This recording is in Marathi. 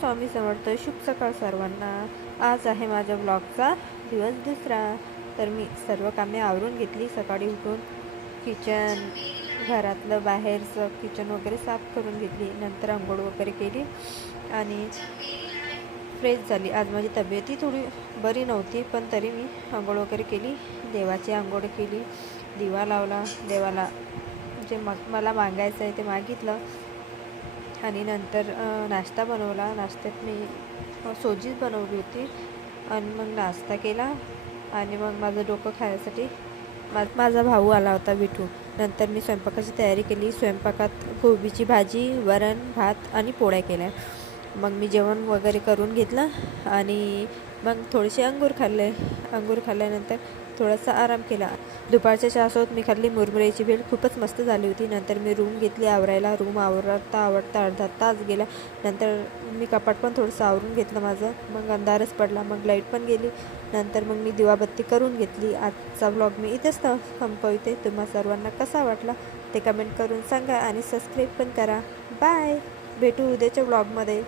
स्वामी समर्थ. शुभ सकाळ सर्वांना. आज आहे माझ्या ब्लॉगचा दिवस दुसरा. तर मी सर्व कामे आवरून घेतली सकाळी उठून. किचन, घरातलं बाहेरचं किचन वगैरे साफ करून घेतली. नंतर आंघोळ वगैरे केली आणि फ्रेश झाली. आज माझी तब्येतही थोडी बरी नव्हती, पण तरी मी आंघोळ वगैरे केली. देवाची आंघोळ केली, दिवा लावला, देवाला जे मला मागायचं आहे ते मागितलं आणि नंतर नाश्ता बनवला. नाश्त्यात मी सोजीच बनवली होती आणि मग नाश्ता केला आणि मग माझं डोकं खाण्यासाठी माझा भाऊ आला होता विठू. नंतर मी स्वयंपाकाची तयारी केली. स्वयंपाकात कोबीची भाजी, वरण, भात आणि पोळ्या केल्या. मग मी जेवण वगैरे करून घेतलं आणि मग थोडेसे अंगूर खाल्ले. अंगूर खाल्ल्यानंतर थोडासा आराम केला. दुपारच्या चहासोबत मी खाल्ली मुरमुऱ्याची भेळ. खूपच मस्त झाली होती. नंतर मी रूम घेतली आवरायला. रूम आवरता अर्धा तास गेला. नंतर मी कपाट पण थोडंसं आवरून घेतलं माझं. मग अंधारच पडला. मग लाईट पण गेली. नंतर मग मी दिवाबत्ती करून घेतली. आजचा व्लॉग मी इथेच संपवते. तुम्हा सर्वांना कसा वाटला ते कमेंट करून सांगा आणि सबस्क्राईब पण करा. बाय. भेटू उद्याच्या व्लॉगमध्ये.